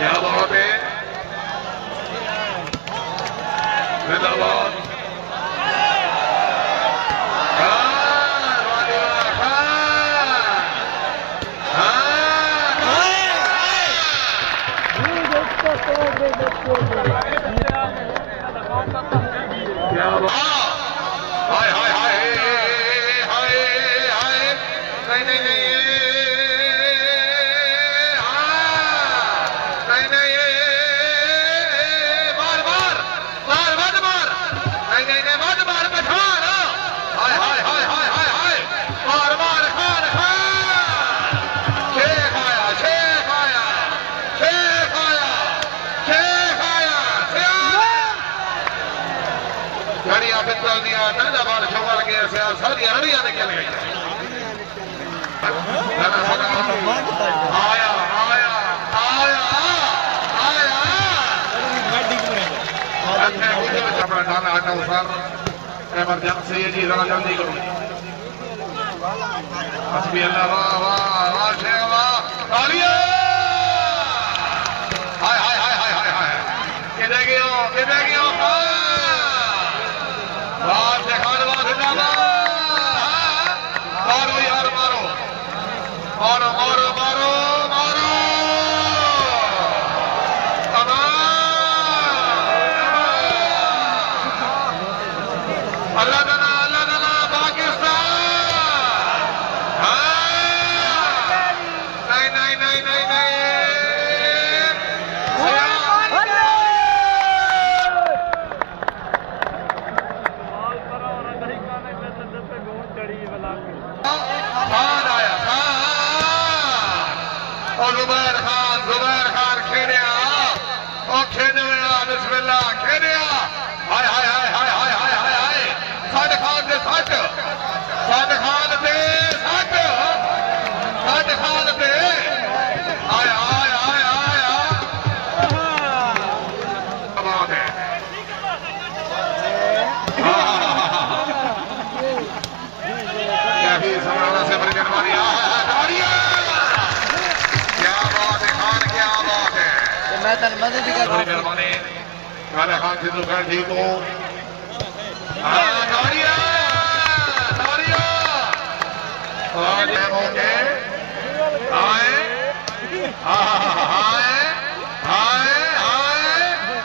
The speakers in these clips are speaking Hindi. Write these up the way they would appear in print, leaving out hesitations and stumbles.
क्या बात है, जिंदाबाद। क्या बात, हाय हाय हाय हाय हाय, नहीं नहीं नहीं, सारी हरिया निकल गई। आया आया आया आया अपना डाला हटा सर, एमरजेंसी है जी, जरा जल्दी करो। हस्बी अल्लाह, वाह वाह वाह शेख वाह, तालियां। हाय हाय हाय हाय हाय हाय, किधर गयो वाह शेखान वाह, जिंदाबाद। मारो यार मारो, मारो मारो मारो मारो, अल्लाह ताला पाकिस्तान। नहीं नहीं नहीं नहीं नहीं, जुबैर खान खेड़िया, और खेने बिस्मिल्लाह खेड़िया। हाय हाय हाय हाय हाय हाय हाय हाय, साड खान दे सट, साड खान दे सट, साड खान दे आया आया आया आया, बात है। क्या भी समाना से बड़ी जनवारी मेहरबानी खान सिद्धू खान जी को आए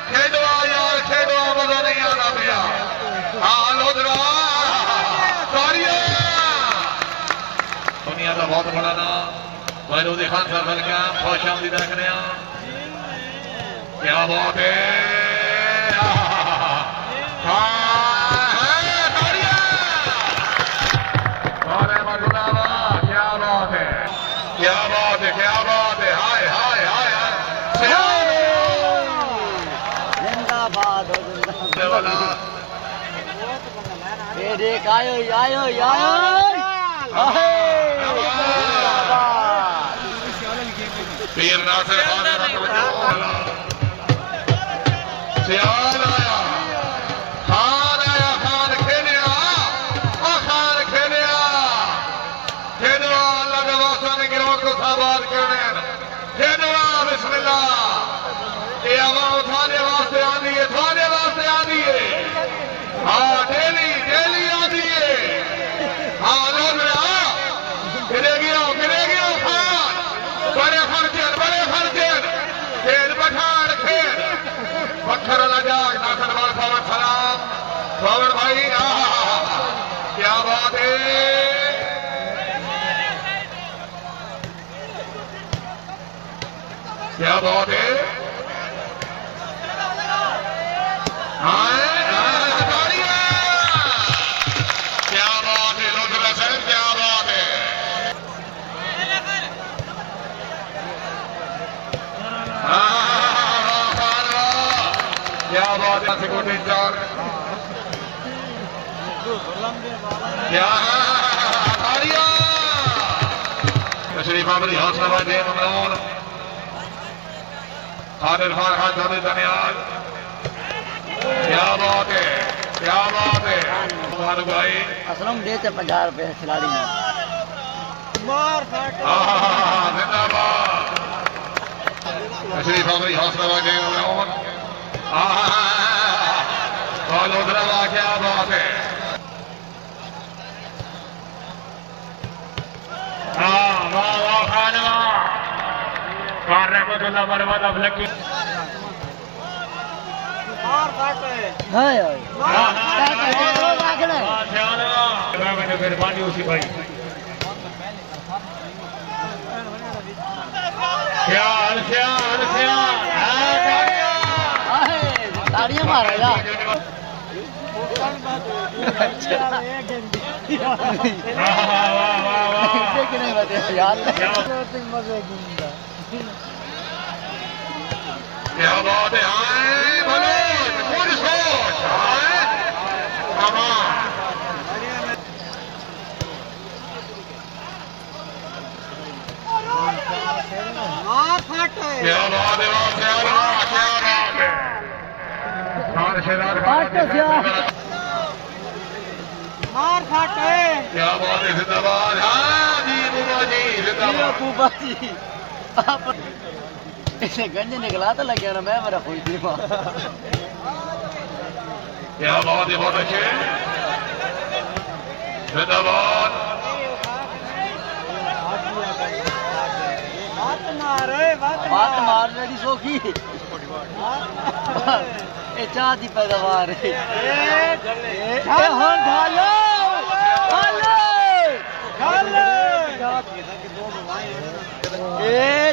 खेदो यार, खेदो, मजा नहीं आना भैया। हाँ लोधरा दुनिया का बहुत बड़ा नाम महमूद खान साहब वेलकम, खुश आमदीद रखने। क्या बात है, ये देख आयो आयो आयो पीर नासिर खान सियाल आया खान आया खान खेलिया खान खेलिया खेलवा लगवा सोने गिरोह को साबाद करने खेलवा बिस्मिल्लाह ये हवा उठाने वास्ते आनी है उठाने वास्ते आनी है हाँ डेली डेली आनी है हाँ लोग गिरे गया खान बड़े खर्चे खेल पठान खेल पत्थर लगा नासरवाल पवन सलाम पवन भाई क्या बात है क्या बात है क्या बात है लोग क्या बात है क्या बात है सिक्योरिटी इंचार्ज क्या तशरीफ आमदी हौसला वाले ममनून खालिद खान खान साहब दनियाल क्या बात है क्या बात है भाई असलम देते 50 रुपए खिलाड़ी में जिंदाबाद तशरीफ आमदी हौसला वाले ममनून क्या बात है मेहरबानी उसी भाई ताड़ियां मारेगा क्या बात है पूरी सोच क्या बात है मार फाट है क्या बात है जिंदाबाद हाँ जी बुआ जी जिंदाबाद जी आप इसे गंज निकला तो लग गया ना मैं मेरा कोई थी क्या बात है बहुत अच्छे जिंदाबाद बात मार मेरी सोखी ये चाह दी पैदावार है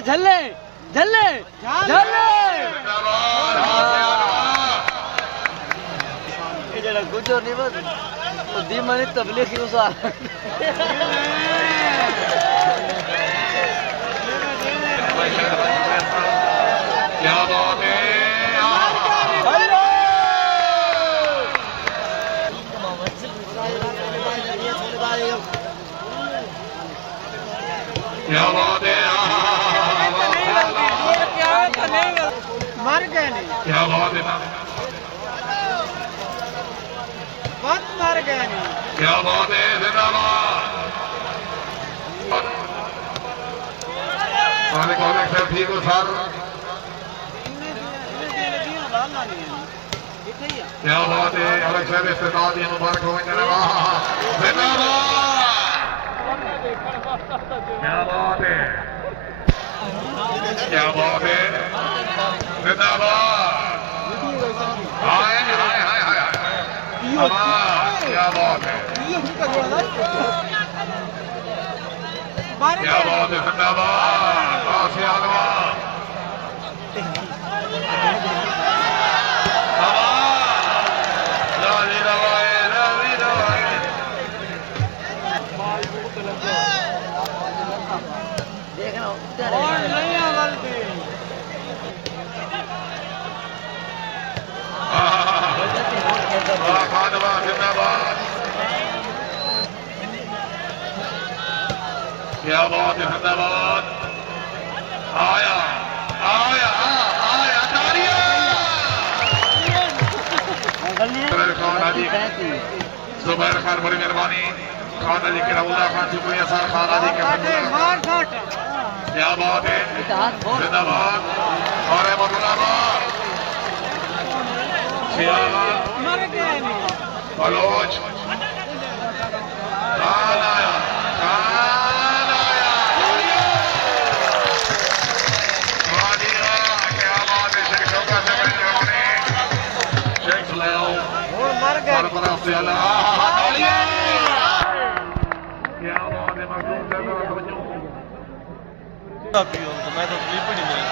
झल्ले झल्ले झल्ले ये जरा गुजर नहीं बस दी मनी तबलीग की उसा क्या बात है क्या बात है मर गए नहीं क्या बात है बहुत मर गए नहीं क्या बात है जिंदाबाद कौन सर ठीक हो सर क्या बात है अलग शहर इस्तेमाल ये मुबारक हो क्या बात है क्या बात है जिंदाबाद हाय हाय हाय हाय क्या बात है क्या बात है जिंदाबाद काशी आलवा जिंदाबाद क्या बात है, जिंदाबाद। आया आया आया तालियां। जुबैर खान हाजी, जुबैर खान बड़ी मेहरबानी। खान अली के रउल्ला खान शुक्रिया सर खान अली के क्या बात है, जिंदाबाद। और अहमदुल्लाबाद बलोच खान आया, खान आया। क्या बात है, शेख शौकत से बड़ी मेहरबानी। शेख सुलाओ सरफराज से अल्लाह। क्या बात है, मखदूम से मैं तो स्लीप ही नहीं मिली।